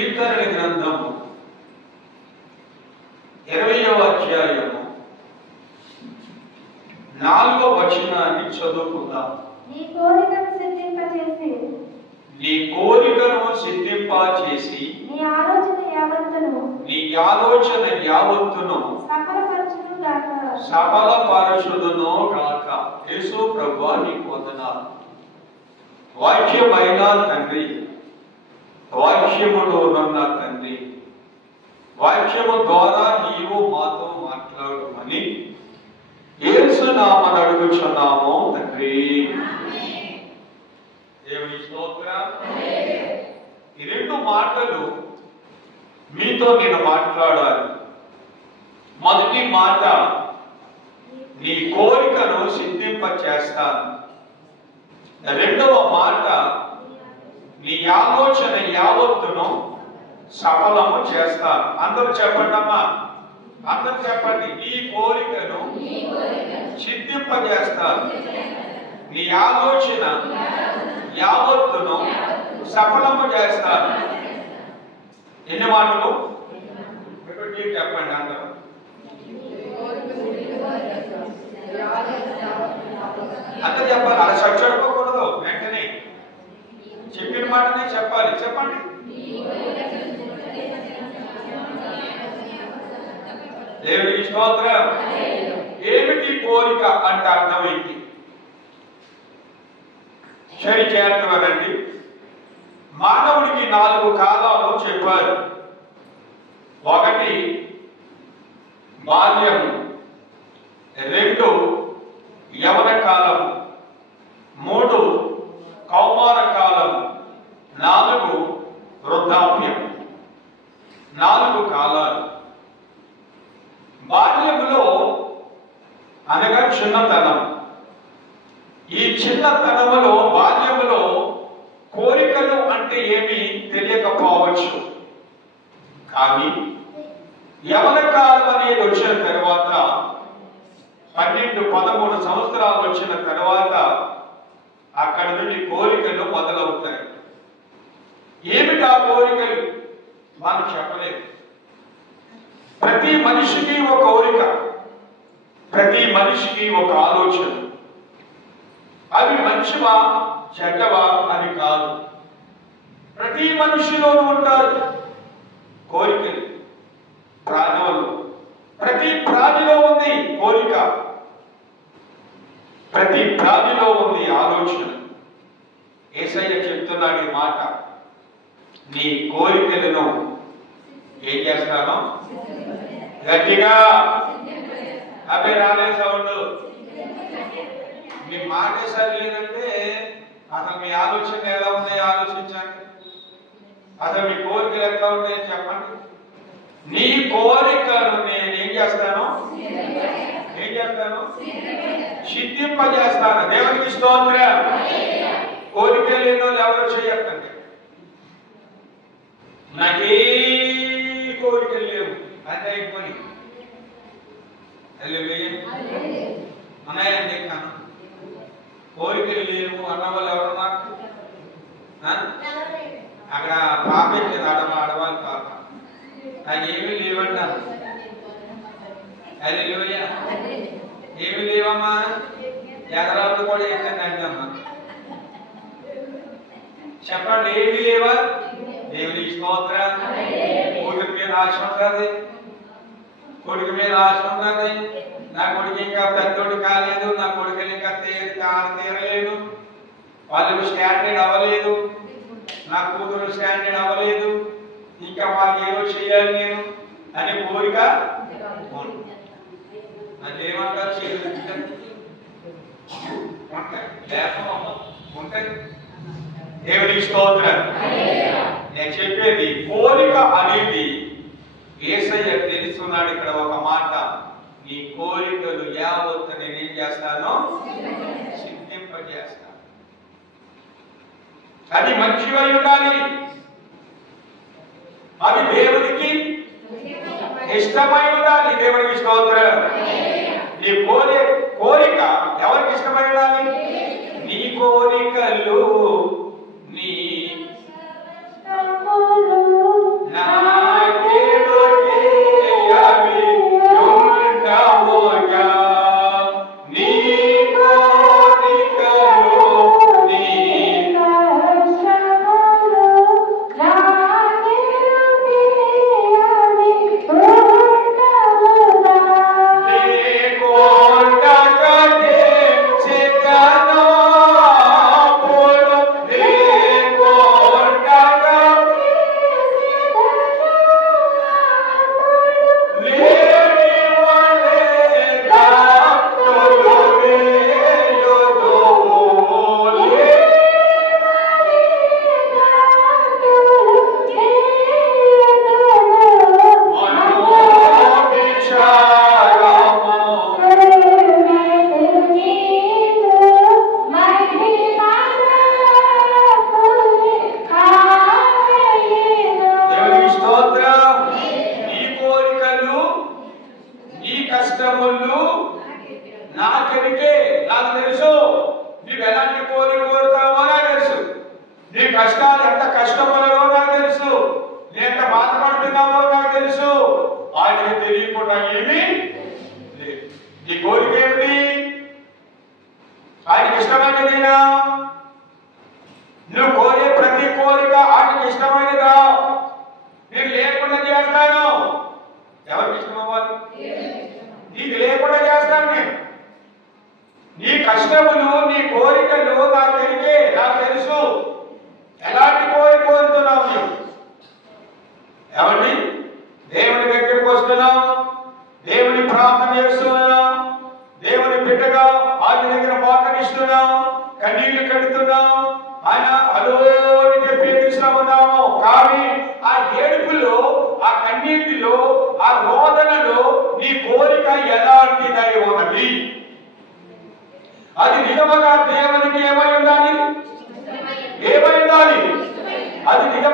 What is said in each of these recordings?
కీర్తనల గ్రంథము 20వ అధ్యాయము 4వ వచనాన్ని చదువుకుందాం. నీ కోరికను సిద్ధింపచేసి నీ కోరికను సిద్ధింపచేసి నీ ఆలోచన యావత్తును సఫలపరచుదును గాక. యేసు ప్రభువా నీకు వందనాలు. వాక్యమైన తండ్రి, వాక్యములో ఉన్న తండ్రి, వాక్యము ద్వారా నీవు మాతో మాట్లాడమని యేసు నామమున అడుగుచున్నాము తండ్రి. దేవుని స్తోత్రం. ఈ రెండు మాటలు మీతో నేను మాట్లాడాలి. మొదటి మాట, నీ కోరికను సిద్ధింప చేస్తాను. రెండవ మాట, నీ ఆలోచన యావత్తును సఫలము చేస్తాను. అందరూ చెప్పండి అమ్మా, అందరూ చెప్పండి. నీ కోరికను సిద్ధింపజేస్తాను, నీ ఆలోచన యావత్తును సఫలము చేస్తాను. ఎన్ని మాటలు చెప్పండి అందరూ. అంతా చెప్పాలి, అలా చచ్చడుకోకూడదు. వెంటనే చెప్పిన మాటనే చెప్పాలి. చెప్పండి. దేవుడి స్తోత్రం. ఏమిటి కోరిక అంటే అర్థం ఏంటి? సరి చేస్తానండి. మానవుడికి 4 కాలాలు చెప్పారు. 1 బాల్యము, 2 యవన కాలం, 3 కౌమార కాలం, 4 వృద్ధాప్యం. 4 కాలాలు. బాల్యములో అనగా చిన్నతనం. ఈ చిన్నతనములో, బాల్యములో కోరికలు అంటే ఏమి తెలియకపోవచ్చు. కానీ యవన కాలం అనేది వచ్చిన తర్వాత, 12-13 సంవత్సరాలు వచ్చిన తర్వాత అక్కడ నుండి కోరికలు మొదలవుతాయి. ఏమిటి ఆ కోరికలు మనం చెప్పలేదు. ప్రతి మనిషికి ఒక కోరిక, ప్రతి మనిషికి ఒక ఆలోచన. అవి మంచివా చెడ్డవా అని కాదు, ప్రతి మనిషిలోనూ ఉంటారు కోరికలు. ప్రాణులు, ప్రతి ప్రాణిలో ఉంది కోరిక, ప్రతి ప్రాణిలో ఉంది ఆలోచన. యేసయ్య చెప్తున్నాడు ఈ మాట, నీ కోరికలను ఏం చేస్తాను? గట్టిగా అవి రాలే సౌండ్. మీ మాట సరిలేదంటే అసలు మీ ఆలోచన ఎలా ఉన్నాయో ఆలోచించండి. అసలు మీ కోరికలు ఎట్లా ఉన్నాయో చెప్పండి. నీ కోరికను నేను ఏం చేస్తాను? సిద్ధింపజేస్తాను. దేవునికి స్తోత్రం. కోరికలు లేని వాళ్ళు ఎవరు చేయకండి. నాకే కోరికలు లేవు అంటే అయిపోయి ఉన్నాయండి. కోరికలు లేవు అన్న వాళ్ళు ఎవరున్నారు? అక్కడ పాప ఎక్కింది, ఆడవాళ్ళ పాప. నాకు ఏమీ లేవంటాను. అది లేవయ్యా, ఏమి లేవమ్మా. ఎదరాలు కూడా ఎక్కండి అమ్మా. చెప్పండి, ఏమి లేవా? దేవుని స్తోత్రం. కొడుకు మీద ఆశ ఉంటుంది, కొడుకు మీద ఆశ ఉంటుంది. నా కొడుకు ఇంకా పెద్దోడు కాలేదు, నా కొడుకులు ఇంకా తీరలేదు, వాళ్ళు స్టాండర్డ్ అవ్వలేదు, నా కూతురు స్టాండర్డ్ అవ్వలేదు, ఇంకా వాళ్ళకి ఏదో చేయాలి నేను అనే కోరిక. అదేమంటారు? ఉంటుంది. దేవుని స్తోత్రం. నేను చెప్పేది కోరిక అనేది యేసయ్య తెలుసున్నాడు. ఇక్కడ ఒక మాట, నీ కోరికలు యావత్తు నేనేం చేస్తాను? సిద్ధింపజేస్తాను. అది మంచివై ఉండాలి, అది దేవునికి ఇష్టమై ఉండాలి. దేవునికి స్తోత్రం. నీ కోరిక ఎవరికి ఇష్టమై ఉండాలి? నీ కోరికలు నీ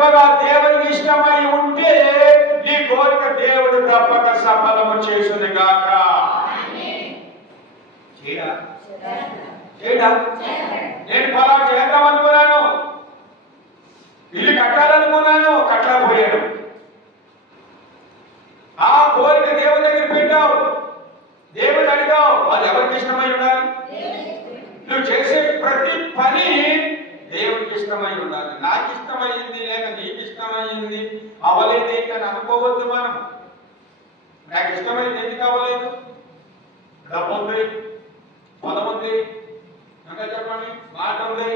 నిజముగా దేవునికి ఇష్టమై ఉంటే నీ కోరిక దేవుడు తప్పక సఫలము చేసును గాక. చేయడా నేను ఫలానా చేద్దాం అనుకున్నాను, ఇల్లు కట్టాలనుకున్నాను, కట్టలేకపోయాను. ఆ కోరిక దేవుడి దగ్గర పెట్టావు, దేవుడు అడిగావు, అది ఎవరికి ఇష్టమై ఉండాలి? నువ్వు చేసే ప్రతి పని దేవుడికి ఇష్టమై ఉండాలి. నాకు ఇష్టమైంది లేక నీకు ఇష్టమైంది అవ్వలేదు అని అనుకోవద్దు. మనం నాకు ఇష్టమైంది ఎందుకు అవ్వలేదు? డబ్బు ఉంది, పొలం ఉంది, ఇంకా చెప్పండి, మాట ఉంది,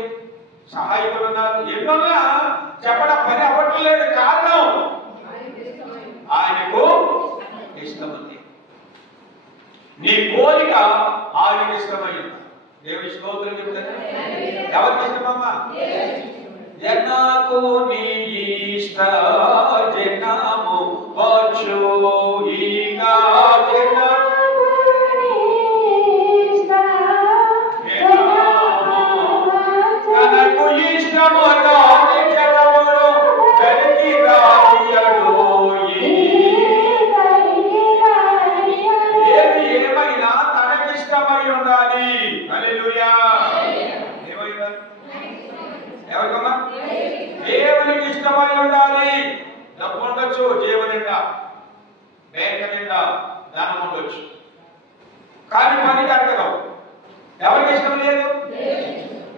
సహాయకులు ఉన్నారు, ఎన్నున్నా చెప్పడం పని అవ్వట్లేదు. కారణం ఆయనకు ఇష్టం ఉంది. నీ కోరిక ఆయనకు ఇష్టమైంది. దేవుని స్తోత్రం చెప్తాను. ఎవరికి ఇష్టమమ్మా? జనకు నీ ఇష్ట జనము వచ్చు ఇక తనకు ఇష్టము కాని జనమును కలిగి రాయడు. ఏది ఏమైనా తనకిష్టమై ఉండాలి. హల్లెలూయా. ఎవరికమ్మా? దేవునికి ఇష్టమై ఉండాలి. డబ్బు ఉండొచ్చు, జేబు నిండా, బ్యాంక్ నిండా ధనం ఉండొచ్చు, కానీ పని జరగదు. ఎవరికి ఇష్టం లేదు?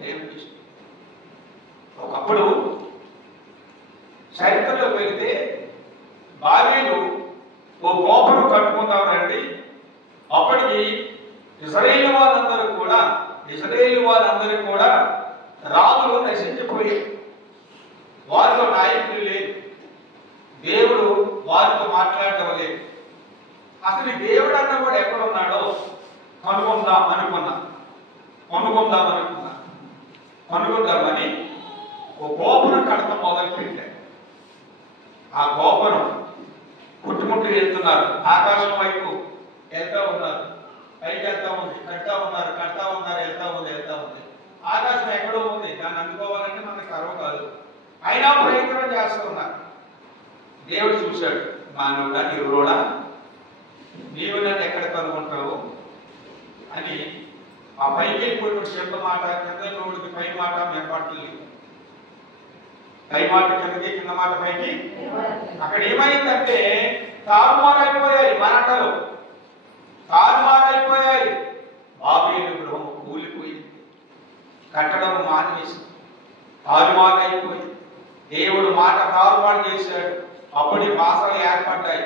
దేవునికి ఇష్టం. ఒకప్పుడు చరిత్రలోకి వెళితే బాల్యులు ఓ గోపురం కట్టుకుందామనండి. అప్పటికి ఇజ్రాయేలు వాళ్ళందరూ కూడా రాజులు నశించిపోయి వారిలో నాయకులు లేదు. దేవుడు వారితో మాట్లాడటం లేదు. అసలు దేవుడు అన్న కూడా ఎక్కడ ఉన్నాడో కనుగొందామని ఓ గోపురం కడతం మొదలు పెట్టారు. ఆ గోపురం పుట్టుముట్టు వెళ్తున్నారు, ఆకాశం వైపు వెళ్తా ఉన్నారు, పైకి వెళ్తా ఉంది, కడతా ఉన్నారు, వెళ్తా ఉంది. ఆకాశం ఎక్కడో ఉంది, దాన్ని అందుకోవాలంటే మనకు కర్వ కాదు, అయినా ప్రయత్నం చేస్తున్నారు. దేవుడు చూశాడు, మానవుడా నీవుడా, నీవు నన్ను ఎక్కడ కనుగొంటావు అని. ఆ పైకి వెళ్ళిపోయిన చెంప మాట కింద నోడికి పై మాట మెప్పట్లేదు. పై మాట కిందకి, కింద మాట పైకి. అక్కడ ఏమైందంటే తారుమారైపోయాయి, మాటలు తారుమారైపోయాయి. బాబేలు గృహం కూలిపోయింది, కట్టడం మానేసి తారుమారైపోయింది. దేవుడు మాట తారుమారు చేశాడు. అప్పుడే భాషలు ఏర్పడ్డాయి,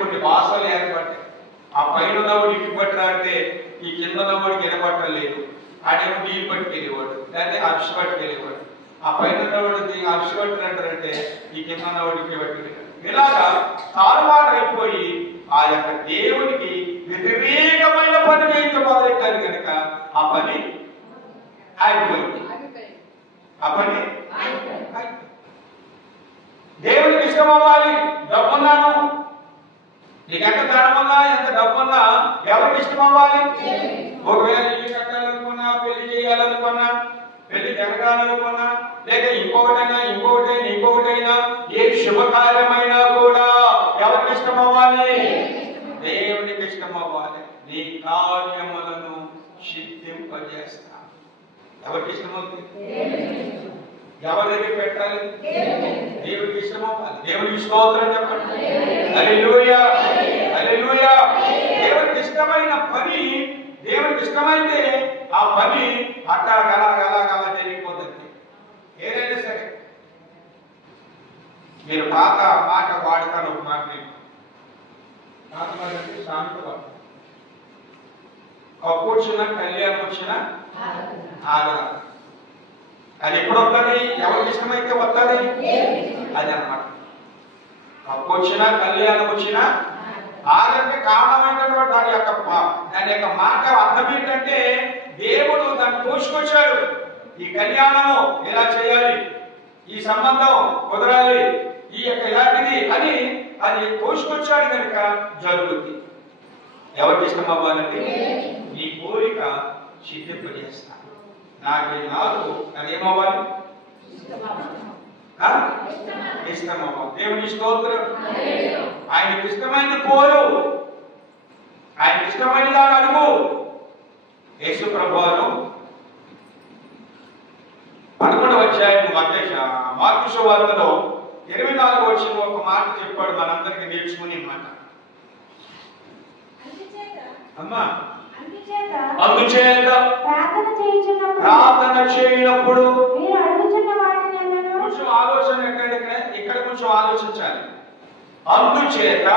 కొన్ని భాషలు ఏర్పడ్డాయి. ఆ పైన ఉన్నవాడు ఇటు పట్టరంటే ఈ కింద ఉన్నవాడికి వినపట్టలేదు. ఆడేమో నీళ్ళు పట్టుకెళ్ళేవాడు, లేకపోతే అరుషు పట్టుకెళ్ళేవాడు. ఆ పైన ఉన్నవాడు అరుషు పట్టినట్టారంటే ఈ కింద ఉన్నవాడికి పట్టుకెళ్ళాడు. ఇలాగా తారుమారైపోయి ఆ యొక్క దేవునికి వ్యతిరేకమైన పని చేయటం మొదలెట్టారు కనుక ఆ పని ఆగిపోయింది. దేవునికి ఇష్టం అవ్వాలి. డబ్బున్నాను, నీకెంత ధనమన్నా, ఎంత డబ్బున్నా ఎవరికి ఇష్టం అవ్వాలి? ఒకవేళ ఇల్లు కట్టాలనుకున్నా, పెళ్లి చేయాలనుకున్నా, పెళ్లి జరగాలనుకున్నా, లేక ఇంకొకటైనా ఏ శుభకార్యమైనా కూడా ఎవరికి ఇష్టం అవ్వాలి? దేవునికి ఇష్టం అవ్వాలి. నీ కార్యములను సిద్ధింపజేస్తా. ఎవరికి ఇష్టం అవుతుంది? ఎవరి దగ్గర పెట్టాలి? దేవుడికి ఇష్టం అవ్వాలి. దేవుడికి స్తోత్రం చెప్పండి. హల్లెలూయా, హల్లెలూయా. దేవుడికి ఇష్టమైన పని, దేవుడికి ఇష్టమైతే ఆ పని అట్టా గలా జరిగిపోతుంది. ఏదైనా సరే మీరు పాత మాట వాడతారు. ఒక మాట పాత మాట అంటే సామెత వాడు. కప్పు వచ్చిన కళ్యాణం వచ్చిన ఆగల. అది ఎప్పుడు వస్తుంది? ఎవరికి ఇష్టమైతే వస్తుంది. అది అన్నమాట. కప్పు వచ్చినా కళ్యాణం వచ్చినా ఆగంటే కారణమైనటువంటి దాని యొక్క మాట అర్థం ఏంటంటే దేవుడు దాన్ని తోసుకొచ్చాడు. ఈ కళ్యాణము ఎలా చేయాలి, ఈ సంబంధం కుదరాలి, ఈ యొక్క ఇలాంటిది అని అది తోసుకొచ్చాడు కనుక జరుగుతుంది. ఎవరికి ఇష్టం అవ్వాలంటే నీ కోరిక సిద్ధింపజేస్తా. నాకు అదేమవ్వాలి? ఇష్టము. దేవుని స్తోత్రం. ఆయనకి ఇష్టమైనది కోరు, ఆయనకి ఇష్టమైన దాన్ని అడుగు. యేసు ప్రభువును 11వ అధ్యాయం మార్కు సువార్తలో 24వ వచనంలో ఒక మాట చెప్పాడు, మనందరికీ నేర్చుకునే మాట. అమ్మా, అందుచేత ప్రార్థన చేయనప్పుడు కొంచెం ఆలోచన ఇక్కడ కొంచెం ఆలోచించాలి. అందుచేత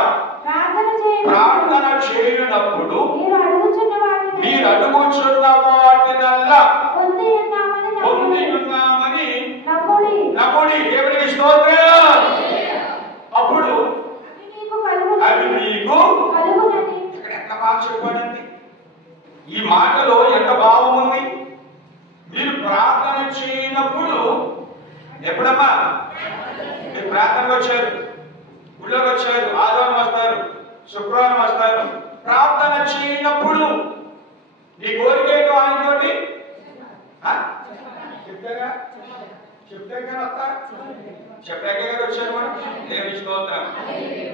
ప్రార్థన చేయనప్పుడు మీరు అడుగుచున్న వాటినల్లా పొంది ఉన్నామని నమ్ముడి. దేవునికి స్తోత్రం. అప్పుడు అవి మీకు ఇక్కడ ఎంత బాగా చెప్పాడండి. ఈ మాటలో ఎంత భావం ఉంది. మీరు ప్రార్థన చేయనప్పుడు, ఎప్పుడమ్మా మీరు ప్రార్థనకు వచ్చారు, గుళ్ళకి వచ్చారు, ఆదివారం వస్తారు, శుక్రవారం వస్తారు, ప్రార్థన చేయనప్పుడు నీ కోరిక ఏంటో ఆయనతోటి చెప్తాగా వస్తా చెప్పాకే కదా వచ్చారు. మనం దేవుని స్తోత్రం.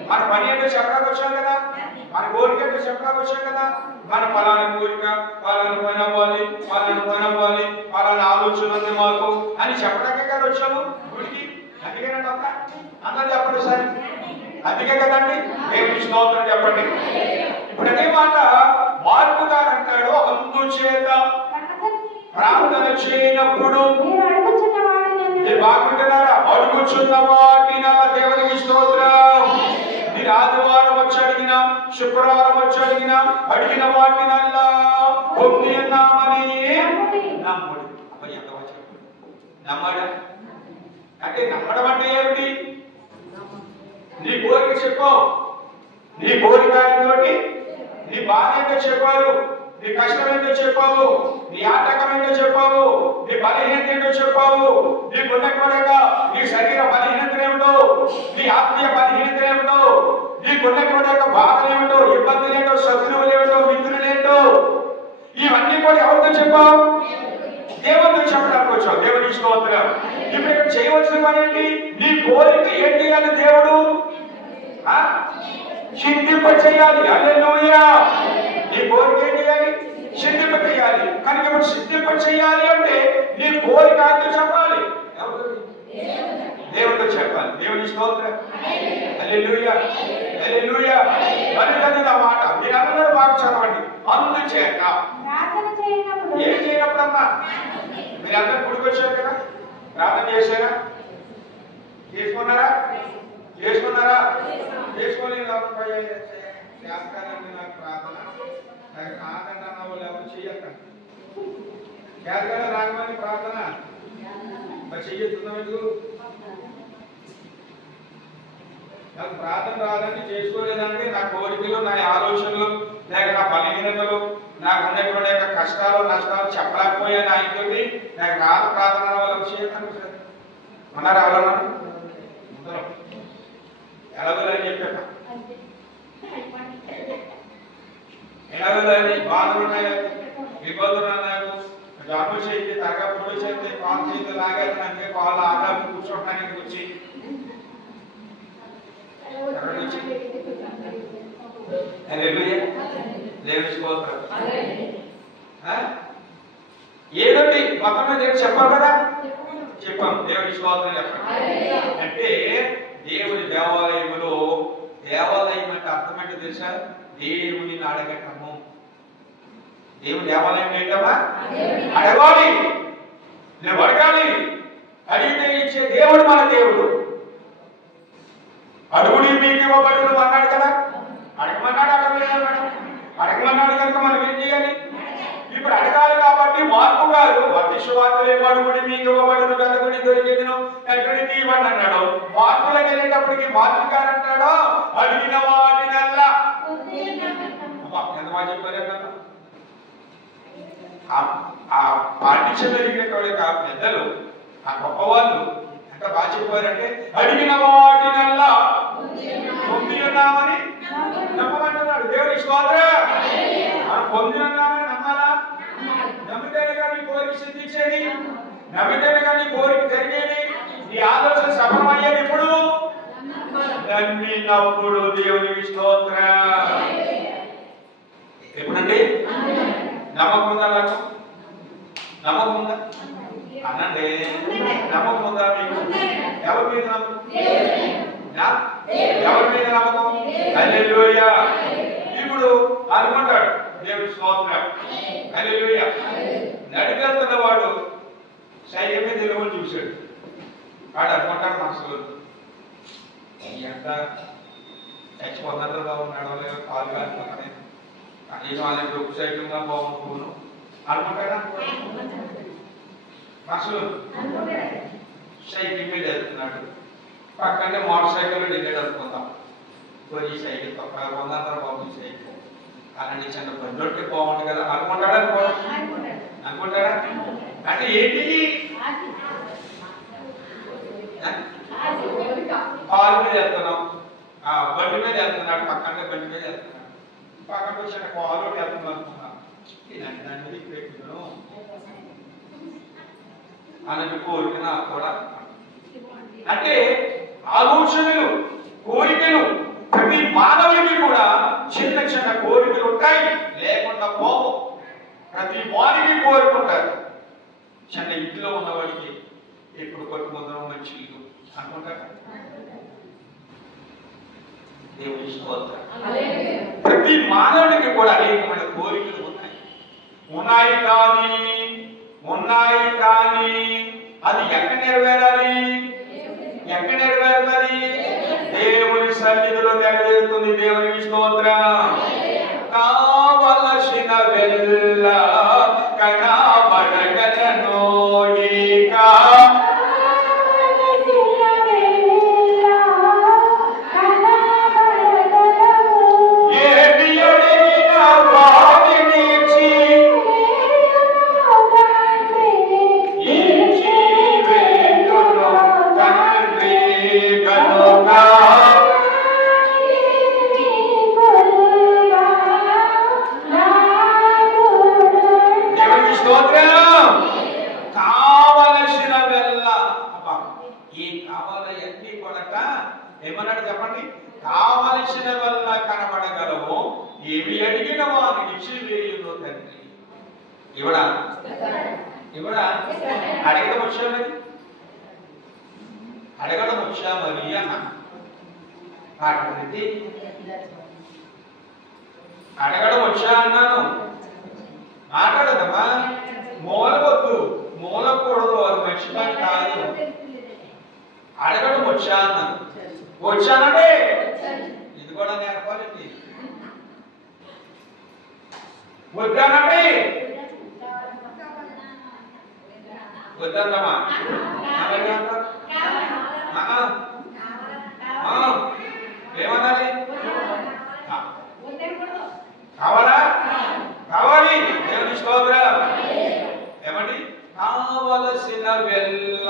మన పని ఏంటో చెప్పడానికి వచ్చాం కదా, మన కోరిక ఏంటో చెప్పడానికి వచ్చాం కదా. మన ఫలానా కోరిక, ఫలానా పని అవ్వాలి, ఫలానా పని అవ్వాలి, ఫలానా ఆలోచన ఉంది మాకు అని చెప్పడానికే కదా వచ్చాము గుడికి. అందుకేనండి అక్క అందరూ చెప్పండి సార్, అందుకే కదండి. దేవుని స్తోత్రం చెప్పండి. ఇప్పుడు అదే మాట మార్పు గారు అంటాడు, అందుచేత ప్రార్థన చేయనప్పుడు మీరు బాగుంటున్నారా? అడుగుచున్న వాటినల్లా దేవునికి స్తోత్రం. మీరు ఆదివారం వచ్చి అడిగినా, శుక్రవారం వచ్చి అడిగినా, అడిగిన వాటినల్లా పొంది ఉన్నామని నమ్ముడు. అప్పుడు ఎంత వచ్చాడు నమ్మడం అంటే, నమ్మడం అంటే ఏమిటి? నీ కోరిక చెప్పావు, నీ కోరిక తోటి నీ బాధ ఏంటో చెప్పారు, నీ కష్టం ఏంటో చెప్పావు, నీ ఆటంకం ఏంటో చెప్పావు, నీ బలహీనత ఏంటో చెప్పావు, నీకున్నట్టుగా నీ శరీర బలహీనత ఏమిటో, నీ ఆత్మీయ బలహీనత ఏమిటో, నీకున్నటువంటి బాధలు ఏమిటో, ఇబ్బందులు ఏంటో, శత్రువులు ఏమిటో, మిత్రులు ఏంటో, ఇవన్నీ కూడా ఎవరితో చెప్పావు? దేవుడితో చెప్పడానికి వచ్చావు. దేవుని స్తోత్రం. ఇప్పుడు ఇక్కడ చేయవలసిన పని ఏంటి? నీ కోరిక ఏం చేయాలి? దేవుడు సిద్ధింప చేయాలి. హల్లెలూయా. నీ కోరిక ఏం చేయాలి? సిద్ధింప చేయాలి. కనుక ఇప్పుడు సిద్ధింప చేయాలి అంటే నీ కోరిక అంతా చెప్పాలి. దేవుడితో చెప్పాలి. దేవుని స్తోత్రం. హల్లెలూయా, హల్లెలూయా. మరి ఆ మాట మీరందరూ బాగా చదవండి. అందుచేత ఏం చేయనప్పుడమ్మా మీరందరూ గుడికి వచ్చారు కదా, ప్రార్థన చేశారా? చేసుకున్నారా? చేసుకున్నారా? చేసుకోలేదు. నాకు ప్రార్థన ఆనంద వాళ్ళు ఎవరు చెయ్యకండి. కేరళ రాగమని ప్రార్థన మరి చెయ్యొద్దు. నాకు ప్రార్థన రాదని చేసుకోలేదంటే నా కోరికలు, నా ఆలోచనలు, లేక నా బలహీనతలు, నాకు ఉన్నటువంటి యొక్క కష్టాలు నష్టాలు చెప్పలేకపోయాను ఆయనతోటి. నాకు రాదు ప్రార్థన వాళ్ళు చేయకండి సార్. ఉన్నారా? ఎవరన్నా ఎలాగోలని చెప్పాను. ఎలాగోలని బాధలు ఉన్నాయి, ఇబ్బందులు ఉన్నాయి, జాబు చేస్తే తరగా పొడి చేస్తే కాల్ చేస్తే లాగాలి, అంటే కాల్ ఆదాపు కూర్చోటానికి వచ్చి ఏదండి మొత్తం మీద చెప్పాం కదా, చెప్పాం. దేవుని స్తోత్రం చెప్పండి. అంటే దేవుని దేవాలయములో, దేవాలయం అంటే అర్థం అంటే తెలుసా? దేవుని అడగటము. దేవుని దేవాలయం ఏంటమ్మా? అడగాలి, నువ్వు అడగాలి. అడిగితే ఇచ్చే దేవుడు మన దేవుడు. అడుగుడి మీకు ఇవ్వబడును అన్నాడు కదా. అడగమన్నాడు, అడగలేదన్నాడు. అడగమన్నాడు కనుక మనం ఏం చేయాలి? ఇప్పుడు అడగాలి. కాబట్టి మార్పు గారు వర్తిష్వార్తలేమో అడుగుడి మీకు ఇవ్వబడును, వెతకుడి దొరికేదిను, ఎక్కడి తీయబడి అన్నాడు. మార్పులకు వెళ్ళేటప్పటికి మార్పు గారు అంటాడు, అడిగిన వాటినల్లా. ఎంత బాగా చెప్పారు. ఆ పాండిత్యం జరిగినటువంటి ఆ పెద్దలు, ఆ గొప్ప వాళ్ళు ఎంత బాగా చెప్పారంటే, అడిగిన వాటినల్లా పొంది ఉన్నామని నమ్మమంటున్నాడు. దేవుని స్తోత్రం. మనం పొంది ఉన్నామని నమ్మాలా? నమ్మితేనే కానీ కోరిక సిద్ధించేది, నమ్మితేనే కానీ కోరిక జరిగేది, నీ ఆలోచన సఫలమయ్యేది. ఇప్పుడు నమ్మినప్పుడు దేవునికి స్తోత్రం. ఎప్పుడండి నమ్మకం ఉందా? నాకు నమ్మకం ఉందా అనండి. నమ్మకం ఉందా మీకు? ఎవరి మీద నమ్మకం? ఎవరి మీద నమ్మకం? హల్లెలూయా. ఇప్పుడు అనుకుంటాడు దేవుడి స్తోత్రం. హల్లెలూయా. నడిపెళ్తున్న వాడు సైకిల్ మీద నిలబడి చూశాడు. వాడు అనుకుంటాడు మనసులో, ఎంత చచ్చిపోతున్నట్లు బాగున్నాడో లేదో కాలు కాలిపోతానే, కనీసం వాళ్ళకి ఉత్సాహంగా బాగుంటున్నాను అనుకుంటాడా? మనసులో సైకిల్ మీద వెళ్తున్నాడు. పక్కనే మోటార్ సైకిల్ వెళ్ళాడు అనుకుందాం. పోయి సైకిల్ తప్ప వందంతా బాగుంది సైకిల్ అలాంటి చిన్న బండి బాగుంటుంది కదా అనుకుంటాడా? అనుకుంటాడా? అంటే ఏంటి? కాలు మీద వెళ్తున్నాం, బండి మీద వెళ్తున్నాడు, పక్కన బండి మీద వెళ్తున్నాడు, పక్కన వచ్చిన కాలు వెళ్తున్నాం అనుకున్నాం. ఇలాంటి దాని మీద ఇప్పుడు అన్నట్టు కోరిక నాకు కూడా. అంటే ఆలోచనలు, కోరికలు ప్రతి మానవుడికి కూడా చిన్న చిన్న కోరికలు ఉంటాయి, లేకుండా పోవు. ప్రతి వారికి కోరుకుంటారు. చిన్న ఇంట్లో ఉన్నవాడికి ఎప్పుడు కొట్టుకుందాం మంచి ఇల్లు అనుకుంటారు. దేవుని స్తోత్రం. ప్రతి మానవుడికి కూడా అనేకమైన కోరికలు ఉన్నాయి కానీ అది ఎక్కడ నెరవేరాలి? ఎక్కడ నెరవేరుతుంది? దేవుని సన్నిధిలో నెరవేరుతుంది. దేవుని స్తోత్రం. కావలసిన వెళ్ళ కనబడగలను ఏమన్నాడు చెప్పండి? కావలసిన వల్ల కనబడగలవు, ఏమి అడిగిన వారికి ఇచ్చివేయును తండ్రి. ఇవడా అడగడం వచ్చామని అడగడం వచ్చామని అన్న అటువంటి అడగడం వచ్చా అన్నాను. మాట్లాడదమ్మా, మూలవద్దు, మూలకూడదు, అది మంచి పని కాదు. అడగడం వచ్చా అన్నాను. వచ్చానంటే ఇది కూడా నేర్పాలండి. వద్దానంటే వద్దమ్మా, ఏమనాలి? కావాలా? కావాలి. దేవుని స్తోత్రం. ఏమండి? కావలసిన వెళ్ళ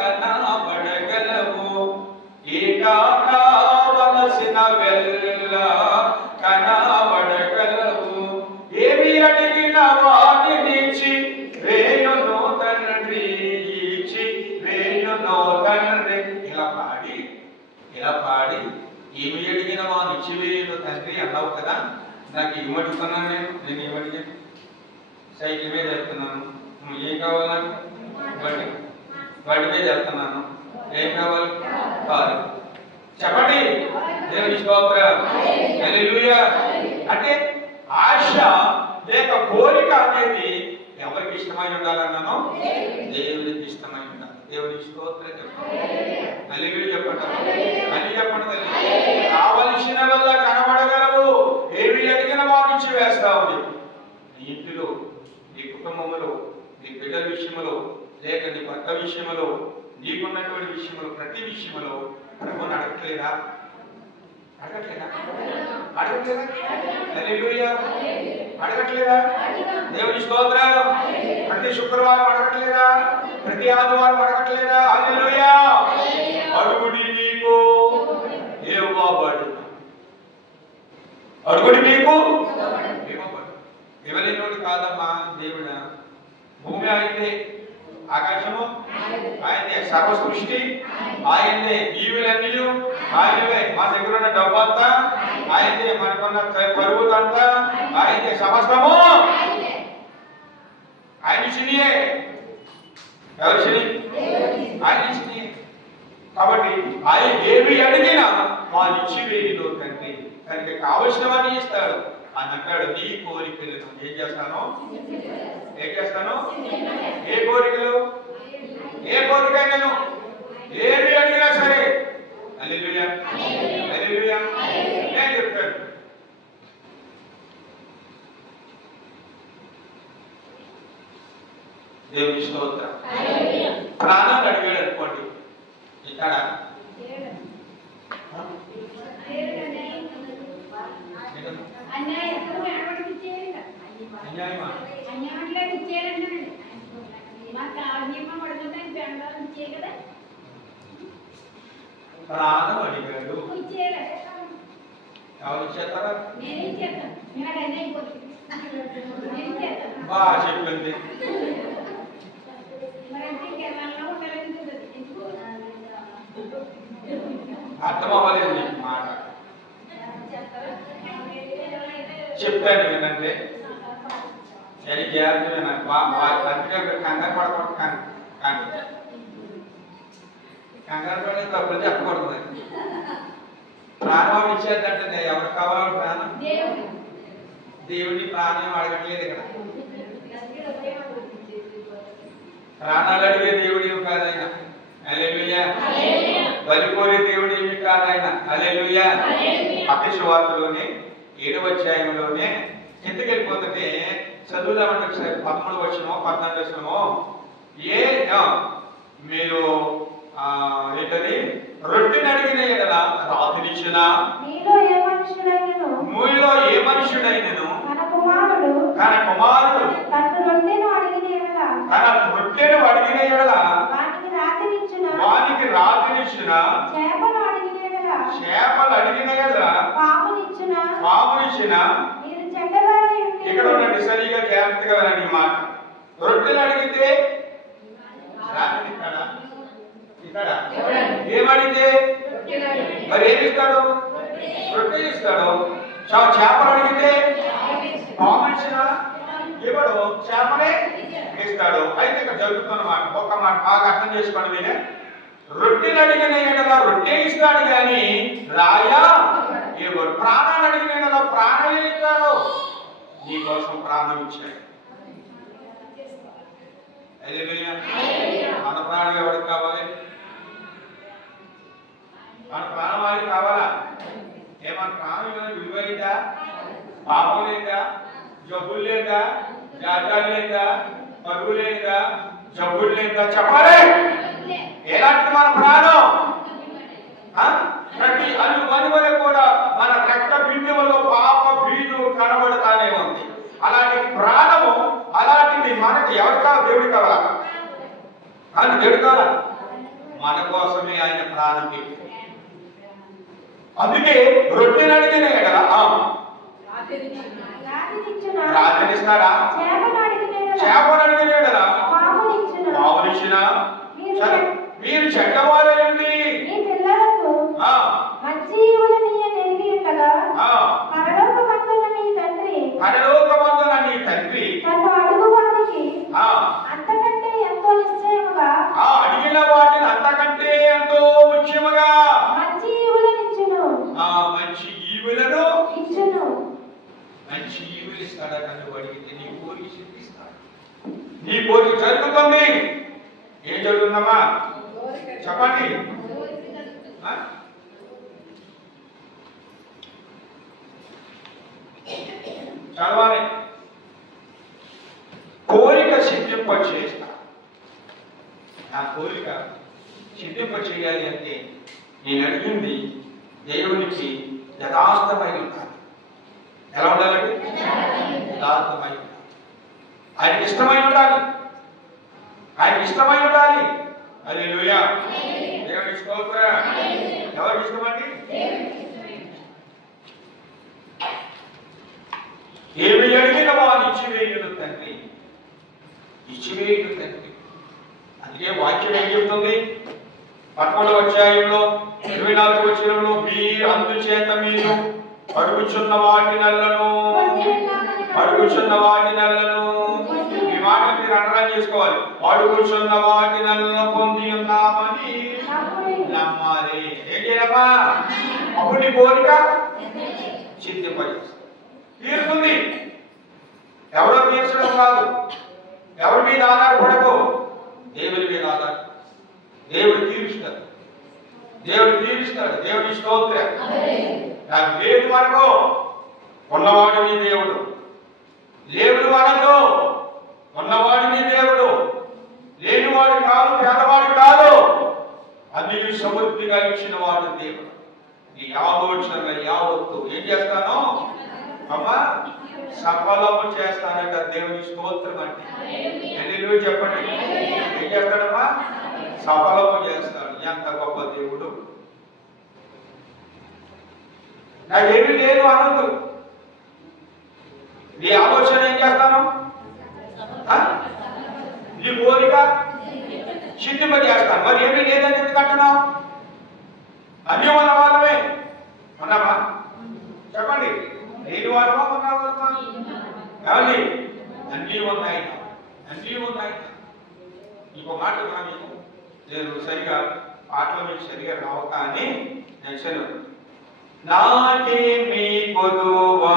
కనబడగలవు, కావలసిన వెళ్ళ కనబడగలవు, ఏమి అడిగిన వాటిని ఇచ్చి వేయును తండ్రి, ఇచ్చి వేయును తండ్రి. ఇలా పాడి ఏమి అడిగిన వాడిని ఇచ్చి వేయును తండ్రి అన్నావు కదా. నాకు ఏమడుగుతున్నాను? నేను ఏమడిగాను? సైకిల్ మీద వెళ్తున్నాను, ఏం కావాలా? బండి మీద వెళ్తున్నాను, ఏం కావాలి? కాదు. చెప్పండి. దేవుని స్తోత్రం. హల్లెలూయా. అంటే ఆశ లేక కోరిక అనేది ఎవరికి ఇష్టమై ఉండాలన్నాను? దేవునికి ఇష్టమై ఉండాలి. దేవుని స్తోత్రం చెప్పండి. హల్లెలూయా చెప్పండి. అని చెప్పండి. కావలసిన వల్ల కనబడగలవు, ఏమి అడిగిన వాడిని ఇచ్చి వేస్తావు. నీ ఇంటిలో, నీ కుటుంబంలో, నీ బిడ్డల విషయంలో, లేక నీ భర్త విషయంలో, నీకున్నటువంటి విషయంలో, ప్రతి విషయంలో ప్రభువుని అడగట్లేదా? అడగట్లేదా? దేవుని స్తోత్రం. ప్రతి శుక్రవారం అడగట్లేదా? ప్రతి ఆదివారం అడగట్లేదా? హల్లెలూయా. అడుగుడి మీకు ఇవ్వబడును, అడుగుడి మీకు ఇవ్వబడును. ఇవ్వలేనోడు కాదమ్మా దేవుడా. భూమి ఆయనే, ఆకాశము ఆయనే, సర్వ సృష్టి ఆయనే, జీవులన్నీ ఆయనవే. మన దగ్గర ఉన్న డబ్బు అంతా ఆయనదే, మనకున్న పరువు అంతా ఆయనదే, సమస్తము ఆయన ఇచ్చినయే. ఎవరు ఇచ్చినవి? ఆయన ఇచ్చినవి. కాబట్టి ఆయన ఏమి అడిగినా వాళ్ళు ఇచ్చివేయును తండ్రి. కనుక కావలసినవన్నీ ఇస్తాడు అని అంటాడు. నీ కోరికలను ఏం చేస్తాను? ఏ కోరికలు? ఏ కోరికైనాను ఏమి అడిగినా సరే హల్లెలూయా హల్లెలూయా నేను చెప్తాను. దేవుని స్తోత్రం. ప్రాణాలు అడిగాడు అనుకోండి, ఇక్కడ ప్రాణం అడిగాడు, ఎవరు ఇచ్చేస్తారా? బాగా చెప్పింది. అర్థం అవ్వలేదు నీకు మాట. చెప్తాను వినంటే సరి జాగ్రత్త వినాలి. కంగారు పడకూడదు. కంగారు పడే తప్పులు చెప్పకూడదు. ప్రాణం ఇచ్చేద్దంటే ఎవరు కావాలి ప్రాణం? దేవుడిని ప్రాణం అడగట్లేదు ఇక్కడ. ప్రాణాలు అడిగే దేవుడు ఏమి కాదు ఆయన. హల్లెలూయా. బలి కోరే దేవుడు ఏమి కాదు ఆయన. హల్లెలూయా. మత్తయి సువార్తలోనే 7వ అధ్యాయంలోనే ఎందుకు వెళ్ళిపోతుంటే చదువుదామంటే 13వ వచనమో 14వ వచనమో మీరు ఏంటది? రొట్టెని అడిగిన ఎడల రాత్రినిచ్చిన మీలో ఏ మనుషుడైనను తన కుమారుడు తన రొట్టెను అడిగిన ఎడల వానికి రాత్రినిచ్చిన చేపలు అడిగిన ఎడల పామునిచ్చిన. ఇక్కడ ఉన్నట్టు సరిగా జాగ్రత్తగా వినండి మాట. రొట్టెలు అడిగితే ఇక్కడ ఏమడిగితే మరి ఏమిస్తాడు? రొట్టె ఇస్తాడు. చేపలు అడిగితే పామునిచ్చిన ఇవ్వడు, చేపలే ఇస్తాడు. అయితే ఇక్కడ జరుగుతున్న మాట ఒక మాట బాగా అర్థం చేసుకోండి మీరే. రొట్టెని అడిగిన ఎడల రొట్టె ఇస్తాడు కానీ రాయా ఇవ్వడు. ప్రాణాలు అడిగిన ఎడల ప్రాణాలు ఇస్తాడు. నీ కోసం ప్రాణం ఇచ్చాడు. మన ప్రాణం ఎవరికి కావాలి? మన ప్రాణం వారికి కావాలా? మన ప్రాణం విలువైందా? పాపం లేదా? జబ్బులు లేదా? జాతకాలు లేదా? పరువు లేదా? జబ్బులు లేదా? చెప్పాలి. ఎలాంటి మన ప్రాణం? ప్రతి అణువణువులో కూడా మన రక్త బిందువులో పాప బీజు కనబడతానే ఉంది. అలాంటి ప్రాణము అలాంటిది మనకి ఎవరు కావాలి? దేవుడు కావాలా? దేవుడు కావాలా? మన కోసమే ఆయన ప్రాణం పెట్టి. అందుకే రొట్టెని అడిగిన ఎడల రాజనిస్తాడా? చేపను అడిగిన ఎడల పావునిచ్చిన. మీరు చెడ్డవారండి. పరలోకమందున నీ తండ్రి అడిగిన వాటిని అంతకంటే ఎంతో ముఖ్యముగా మంచి ఈవులను మంచి ఈవులు ఇస్తాడా? కనుక అడిగితే నీ కోరిక సిద్ధిస్తాడు. నీ కోరిక జరుగుతుంది. ఏం జరుగుతుందమ్మా చెప్పండి. చదవాలి. కోరిక సిద్ధింప చేస్తా. నా కోరిక సిద్ధింప చేయాలి అంటే నేను అడిగింది దేవునికి యథార్థమై ఉండాలి. ఎలా ఉండాలండి? యథార్థమై ఉండాలి. ఆయనకి ఇష్టమై ఉండాలి. ఆయనకి ఇష్టమై ఉండాలి. హల్లెలూయా. దేవునికి స్తోత్రం. ఎవరికి ఇష్టమండి? ఏమి అడిగిన వారు ఇచ్చివేయును తండ్రి. ఇచ్చివేయును తండ్రి. అందుకే వాక్యం ఏం చెప్తుంది? 11వ అధ్యాయంలో 24వ వచనంలో మీ అందుచేత మీరు అడుగుచున్న వాటినల్లను ఈ మాట మీరు అండర్లైన్ చేసుకోవాలి. అడుగుచున్న వాటినల్లను పొంది ఉన్నామని నమ్మాలి. ఏం చేయాలమ్మా? అప్పుడు నీ కోరిక సిద్ధింపజేస్తుంది, తీరుతుంది. ఎవరో తీర్చడం కాదు, ఎవరి మీద ఆధారపడకు, దేవుడి మీద ఆధార. దేవుడు తీరుస్తాడు, దేవుడి స్తోత్రం. నాకు లేదు వరకు ఉన్నవాడు నీ దేవుడు, లేడు వరకు ఉన్నవాడు నీ దేవుడు, లేనివాడు కాదు, పేదవాడు కాదు, అన్ని సమృద్ధిగా ఇచ్చిన వాడు దేవుడు. నీ ఆలోచన యావత్తు ఏం చేస్తాను అమ్మా? సఫలము చేస్తానంట. దేవుని స్తోత్రం అంటే ఎన్ని చెప్పండి. ఏం చేస్తాడమ్మా? సఫలము చేస్తాడు. ఎంత గొప్ప దేవుడు! నాకేమీ లేదు అనొద్దు. నీ ఆలోచన ఏం చేస్తాను? నీ కోరిక సిద్ధింపజేస్తాను. మరి ఏమీ లేదని ఎందుకు అంటున్నావు? అన్ని ఉన్న వాళ్ళమే ఉన్నామా? చెప్పండి, లేని వాళ్ళమా ఉన్న వాళ్ళమా? కానీ అన్నీ ఉన్నాయి. ఇంకో మాట మీకు నేను సరిగా పాటలు మీకు సరిగా రావు, కానీ నేను నాటి మీ కొదువా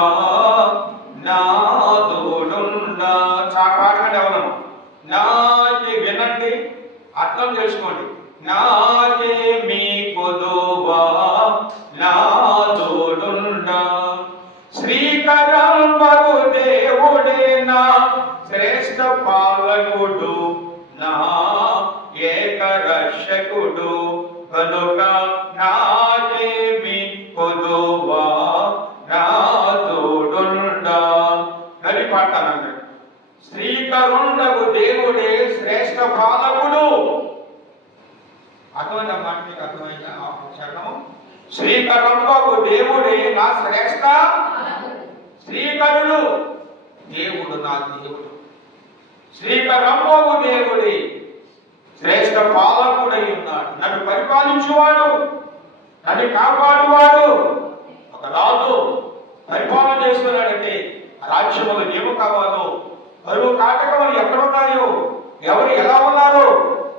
నాదుడుండా పాడకండి. ఎవరము నాటి వినండి, అర్థం చేసుకోండి. నాటి మీ కొదువా నాదుడుండా శ్రీకరం మగు దేవుడే నా శ్రేష్ఠ పాలకుడు, నా ఏక రక్షకుడు కనుక నాకేమి కొదువా నాదుడుండా. నది పాటానండి. శ్రీకరుండగు దేవుడే శ్రేష్ఠ పాలకుడు. అటువంటి మాట మీకు అర్థమైందా? చరణం శ్రీకరుండగు దేవుడే నా శ్రేష్ఠ శ్రీకరుడు, దేవుడు నా దేవుడు. శ్రీకరంబోగు దేవుడి శ్రేష్ఠ పాలకుడై ఉన్నాడు. నన్ను పరిపాలించువాడు, నన్ను కాపాడువాడు. ఒక రాజు పరిపాలన చేస్తున్నాడంటే రాజ్యములు ఏమి కావాలో, కరువు కాటకములు ఎక్కడున్నాయో, ఎవరు ఎలా ఉన్నారో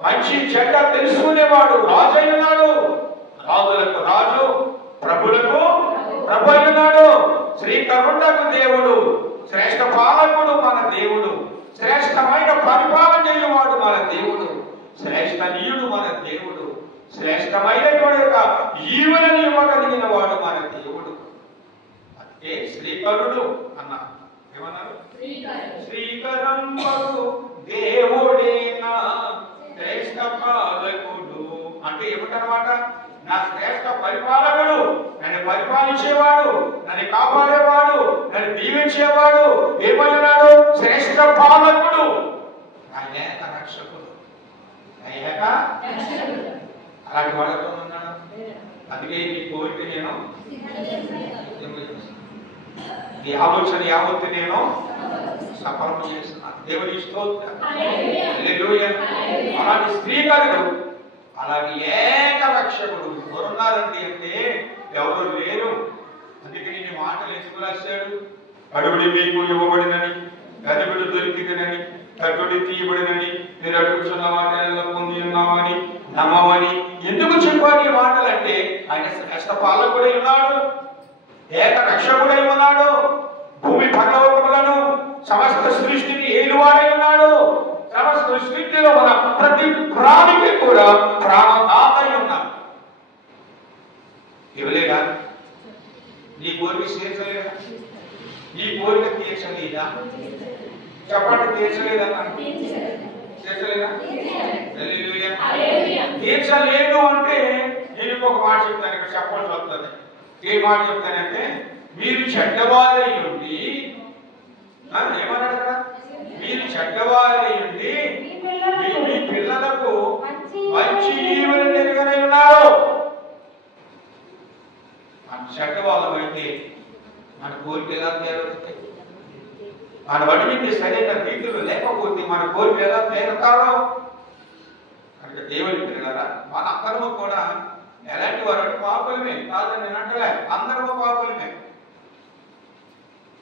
మంచి చెడ్డ తెలుసుకునేవాడు రాజు అయినాడు. రాజులకు రాజు, ప్రభులకు ప్రభు అయినాడు. శ్రీకరుండకు దేవుడు, శ్రేష్ఠ పాలకుడు మన దేవుడు, శ్రేష్టమైన పరిపాలన చేయవాడు మన దేవుడు, శ్రేష్టనీయుడు మన దేవుడు, శ్రేష్టమైనటువంటి యొక్క ఈవెనని ఇవ్వగలిగిన వాడు మన దేవుడు. అంటే శ్రీకరుడు అన్న ఏమన్నారు? శ్రీకరంబకు దేవుడేనా శ్రేష్ట పాలకుడు అంటే ఏమిటన్నమాట? నా శ్రేష్ట పరిపాలకుడు, నన్ను పరిపాలించేవాడు, నన్ను కాపాడేవాడు, నన్ను దీవించేవాడు. ఏమన్నాడు? శ్రేష్ట పాలకుడు, నా ఏక రక్షకుడు. అలాంటి వాళ్ళతో ఉన్నాడు. అందుకే నీ కోరిక నేను, ఈ ఆలోచన యావత్తు నేను సఫలం చేస్తున్నాను. దేవుని స్తోత్రం. హల్లెలూయా. అలాంటి స్త్రీకరుడు, అలాగే ఏక రక్షకుడు ఎవరున్నారండి అంటే ఎవరు లేరు. అందుకే నేను మాటలు ఎందుకు రాశాడు? అడుగుడి మీకు ఇవ్వబడినని, గదిబిడు దొరికిందని, తగ్గుడి తీయబడినని, మీరు అడుగుతున్న వాటిలో పొంది ఉన్నామని నమ్మమని ఎందుకు చెప్పాడు ఈ మాటలు అంటే ఆయన శ్రేష్ఠ పాలకుడై ఉన్నాడు, ఏక రక్షకుడై ఉన్నాడు, భూమి పరలోకములను సమస్త సృష్టిని ఏలువాడై ఉన్నాడు. సమస్త సృష్టిలో ఉన్న ప్రతి ప్రాణికి కూడా ప్రాణదాతై ఉన్నాడు. ఇవ్వలేదా? నీ కోరిక తీర్చలేదా? నీ కోరిక తీర్చలేదా? చెప్పండి, తీర్చలేదన్నా? తీర్చలేదా? తీర్చలేదు అంటే నేను ఇంకొక మాట చెప్తాను, ఇక్కడ చెప్పాల్సి వస్తుంది. ఏ మాట చెప్తానంటే మీరు చెడ్డవారై ఉండి, ఏమన్నాడు కదా? మీరు చెడ్డవారై ఉండి మీ పిల్లలకు మంచి ఈవులు నెరవేరై ఉన్నారు. మన చెడ్డవాళ్ళం అయితే మన కోరిక ఎలా తీరుతాయి? మన వాటి మీద సరైన రీతులు లేకపోతే మన కోరిక ఎలా తీరుతారో? ఇక్కడ దేవుని పిల్లలారా వాళ్ళందరూ కూడా ఎలాంటి వారు పాపులమే కాదని నేను అంటలే, అందరూ పాపులమే,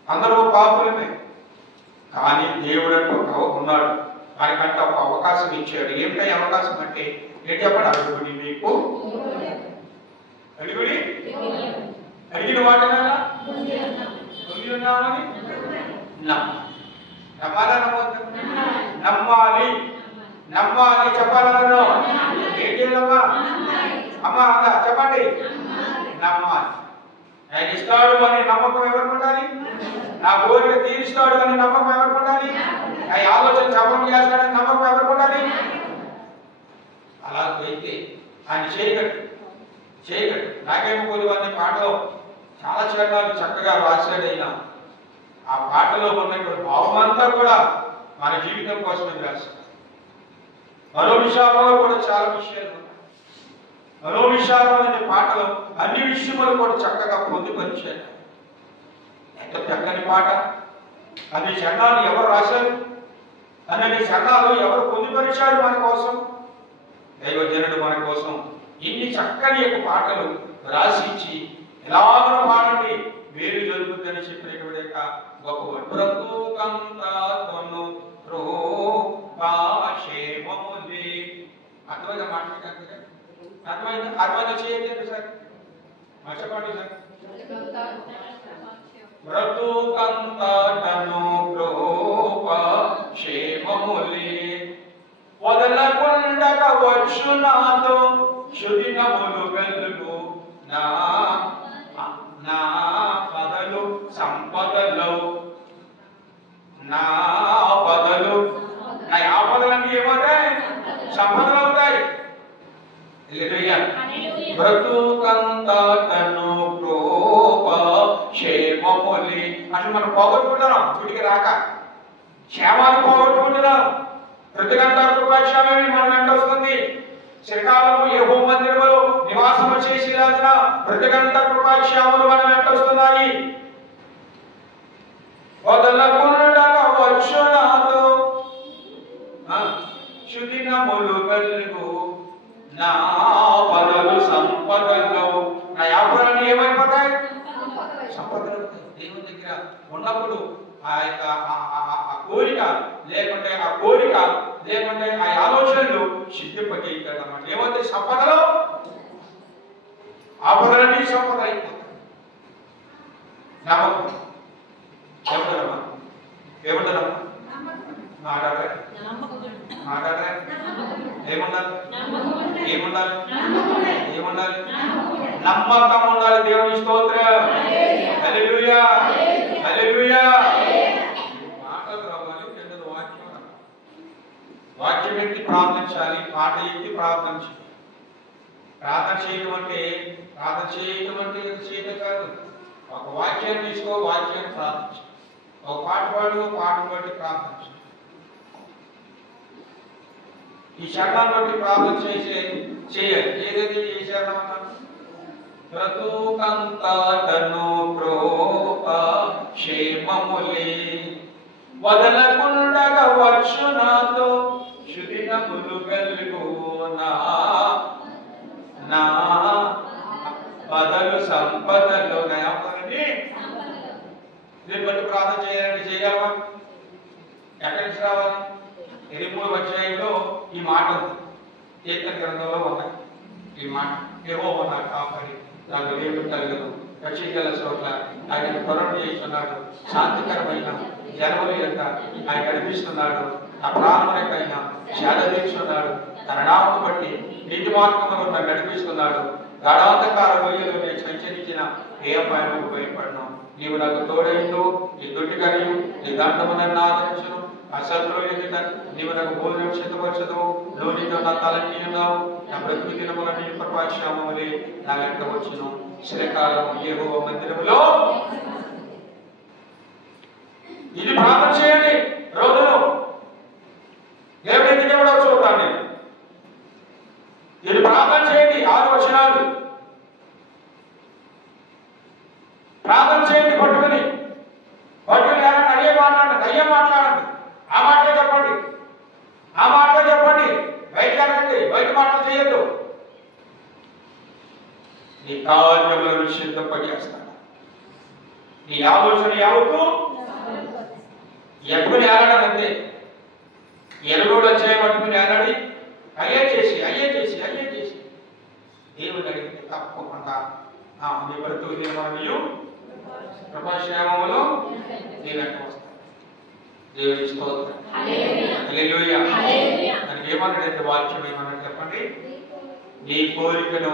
అందరూ పాపులమే. కానీ దేవుడు అంటూ ఉన్నాడు, మనకంటే ఒక అవకాశం ఇచ్చాడు. ఏమిటై అవకాశం అంటే ఏంటి చెప్పండి? అడుగుడి మీకు అడుగుడి అడిగిన వాటినా ఉన్నామని నమ్మాలా నమ్మొద్దు? నమ్మాలి, నమ్మాలి చెప్పాలన్నా ఏంటి అమ్మా అమ్మా అలా చెప్పండి, నమ్మాలి. ఆయన ఇస్తాడు అనే నమ్మకం ఎవరికి ఉండాలి? నా కోరిక తీరుస్తాడు అనే నమ్మకం ఎవరికి ఉండాలి? నా ఆలోచన సఫలం చేస్తాడని నమ్మకం ఎవరికి ఉండాలి? అలా అయితే ఆయన చేయగలడు, చేయగలడు. నాకేమో కొద్దిమంది పాటలో చాలా చరణాలు చక్కగా రాశాడు. అయినా ఆ పాటలో ఉన్నటువంటి భావం అంతా కూడా మన జీవితం కోసమే రాశాడు. మరో విషయాలలో కూడా చాలా విషయాలు ఉన్నాయి. మరో విషయాలైన పాటలో అన్ని విషయములు కూడా చక్కగా పొందుపరిచాడు. ఎంత చక్కని పాట! అన్ని చరణాలు ఎవరు రాశారు? అన్ని చరణాలు ఎవరు పొందుపరిచారు మన కోసం? దైవజనుడు మన కోసం ఇన్ని చక్కని యొక్క పాటలు రాసిచ్చి ఎలాగో పాడండి వేరు జరుగుతుందని చెప్పినటువంటి గొప్ప బ్రతుకంతాను కృపాక్షేమములే. అర్థమైందా మాట్లాడక? అర్థమైందా? అర్థమైందా? చేయండి సార్, మర్చిపోండి సార్. బ్రతుకంతాను కృపాక్షేమములే వదలకుండగా వచ్చు నాతో శుదినములు వెలుగు నా నా పదలు సంపదలు, నా పదలు నా ఆపదలన్నీ ఏమవుతాయి? సంపదలు అవుతాయి. బ్రతుకంతను క్షేమములి అంటే మనం పోగొట్టుకుంటున్నాం. గుడికి రాక క్షేమాన్ని పోగొట్టుకుంటున్నాం. బ్రతుకంతా కృపాక్షేమమే మన వెంట వస్తుంది. చిరకాలము యెహోవా మందిరములో నివాసము చేసి రాజున బ్రతుకంతా కృపాక్షేమములు మన వెంట వస్తున్నాయి. వదలకుండగా వచ్చు నాతో శుదినములు వెలుగు నా పదలు సంపదలు, నా వ్యాపారాన్ని ఏమైపోతాయి? సంపదలు. దేవుని దగ్గర ఉన్నప్పుడు ఆ యొక్క కోరిక లేకుంటే ఆ కోరిక లేకుంటే ఆ ఆలోచనలు సిద్ధింపజేయగలరు అన్నమాట. ఏమంటే సంపదలు ఆపదలన్నీ సంపద అయిపోతాయి. నమ్మకం ఏమంటారమ్మా? ఏమంటారమ్మా? మాట్లాడరా మాట్లాడరా? ఏముండాలి? ఏముండాలి? ఏముండాలి? నమ్మకం ఉండాలి. దేవుని స్తోత్రం. హల్లెలూయా, హల్లెలూయా. మాటలు రావాలి, కింద వాక్యం రావాలి. వాక్యం ఎత్తి ప్రార్థించాలి, పాట ఎత్తి ప్రార్థించాలి. ప్రార్థన చేయడం అంటే చేయడం కాదు. ఒక వాక్యాన్ని తీసుకో, వాక్యాన్ని ప్రార్థించాలి. ఒక పాట పాడు, పాటను బట్టి ప్రార్థించాలి. ఈ శరణాన్ని బట్టి ప్రార్థన చేయాలి. ఏదైతే చేశారో బ్రతుకంతను కృపాక్షేమములే వదలకుండగా వచ్చు నాతో శుదినములు వెలుగు నా పదలు సంపదలు నయాపని. దీన్ని బట్టి ప్రార్థన చేయాలంటే చేయగలమా? ఎక్కడి నుంచి రావాలి? 23వ అధ్యాయంలో ఈ మాట కీర్తన గ్రంథంలో ఉన్నాయి. ఈ మాట యెహోవా నా కాపరి, నాకు లేమి కలగదు. రక్షించగల చోట్ల ఆయన కొరణ చేస్తున్నాడు. శాంతికరమైన జనముల యొక్క ఆయన నడిపిస్తున్నాడు. నా ప్రాణములకైనా శాద తీర్చున్నాడు. తన నామను బట్టి నీతి మార్గంలో నన్ను నడిపిస్తున్నాడు. గాఢాంధకార గొయ్యలో నేను సంచరించిన ఏ అపాయముకు భయపడను. నీవు నాకు తోడైండు, నీ దుడ్డికరియు నీ దండము నన్ను ఆదరించును. అసత్రులు ఎదుట నీవు నాకు భోజనం సిద్ధపరచదు. నువ్వు నీతో నా తలని ఉన్నావు. నా బ్రతుకు దినముల నీ కృపాక్షేమములే నా వెంట వచ్చును. శ్రీకాలం యెహోవా మందిరములో. ఇది ప్రార్థన చేయండి రోజులో. దేవుడు ఎందుకు ఎవడో చూద్దాం. నేను ఇది ప్రార్థన చేయండి. 6 వచనాలు ప్రార్థన చేయండి. పట్టుకుని ఎవరైనా అడిగే మాట్లాడండి, దయ్యం మాట్లాడండి. ఆ మాటలే చెప్పండి, ఆ మాటలే చెప్పండి. బయట జరగండి, బయట నీ కార్యములను సిద్ధపజేస్తాడు. నీ ఆలోచన యావత్తు ఎరుగుని ఏలడం అంతే. ఎరుగుడు వచ్చే పట్టుకుని ఏలడి అయ్యే చేసి దేవుని అడిగితే తప్పకుండా నీ బ్రతుకు మరియు కృపాక్షేమములో నీ వెంట వస్తాడు. దేవుని స్తోత్రం. హల్లెలూయా. దానికి ఏమన్నాడంటే వాక్యం ఏమన్నాడు చెప్పండి? నీ కోరికను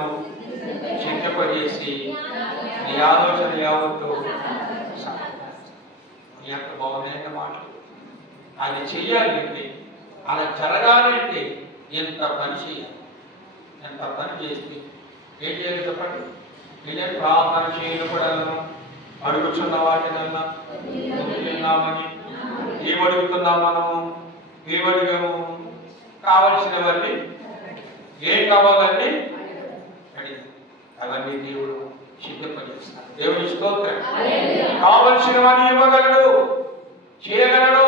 సిద్ధపజేసి నీ ఆలోచన యావత్తు ఎంత బాగున్నాయన్న మాటలు. అది చెయ్యాలి అంటే, అలా జరగాలి అంటే ఎంత పని చేయాలి. ఎంత పని చేస్తే ఏం చేయాలి చెప్పండి? నేనే ప్రార్థన చేయకూడలను అడుగుచున్న వాటినన్నా పొందుతున్నామని. ఏమడుగుతున్నాం మనము? ఏమడిగాము? కావలసినవన్నీ ఏం కావాలని అడిగి అవన్నీ దేవుడు సిద్ధపజేస్తాడు. దేవుని స్తోత్రం. కావలసినవన్నీ ఇవ్వగలడు, చేయగలడు,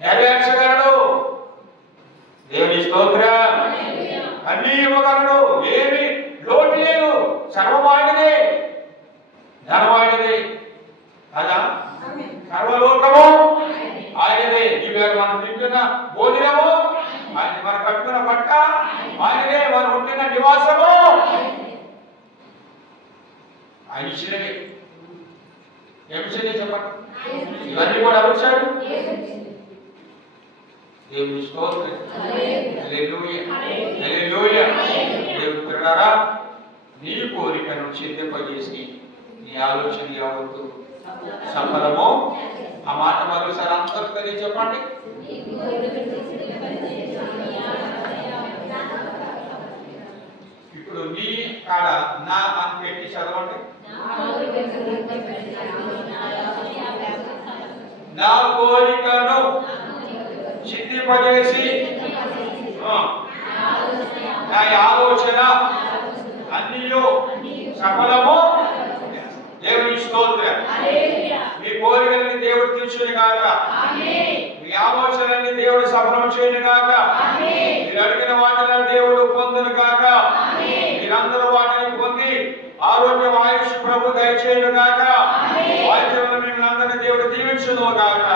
నెరవేర్చగలడు. దేవుని స్తోత్రం. అన్నీ ఇవ్వగలడు, ఏమి లోటు లేదు. సర్వమాయనదే, ధనమాయనదే కదా. సర్వలోకము ఆయనదే. ఇవాళ మనం తింటున్న భోజనము ఆయన, మనం కట్టుకున్న బట్ట ఆయనదే, మనం ఉంటున్న నివాసము ఆయన ఇచ్చినదే. ఏమిచ్చినే చెప్పండి? ఇవన్నీ కూడా వచ్చాడు. దేవుని స్తోత్రం. హల్లెలూయా. హల్లెలూయా. దేవుని పిల్లలారా, నీ కోరికను సిద్ధపజేసి నీ ఆలోచన యావత్తు సఫలము. ఆ మాట మరోసారి అందరూ కలిసి చెప్పండి. ఇప్పుడు నీ కాడ నా అని పెట్టి చదవండి. నా కోరికను సిద్ధింపజేసి నా ఆలోచన అన్నిలో సఫలము. దేవుని స్తోత్రం. మీ కోరికలని దేవుడు తీర్చును గాక. మీ ఆలోచనని దేవుడు సఫలం చేయను గాక. మీరు అడిగిన వాటిని దేవుడు పొందును గాక. మీరందరూ వాటిని పొంది ఆరోగ్యం ఆయుష్ ప్రభు దయచేయను గాక. వాక్యములను మిమ్మల్ని అందరినీ దేవుడు దీవించును గాక.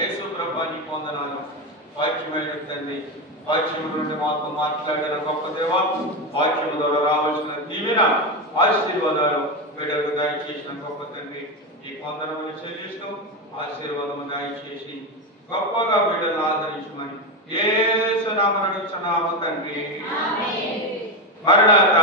యేసు ప్రభు నీ పొందనాలు. వాక్యమైన తండ్రి, వాక్యము నుండి మాతో మాట్లాడిన గొప్ప దేవ, వాక్యము ద్వారా రావాల్సిన దీవెన ఆశీర్వాదాలు బిడ్డలకు దయచేసిన గొప్ప తండ్రి, ఈ వందనములు చెల్లిస్తూ ఆశీర్వాదము దయచేసి గొప్పగా బిడ్డను ఆదరించమని యేసు నామమున అడుగుచున్నాము తండ్రి. మరణాత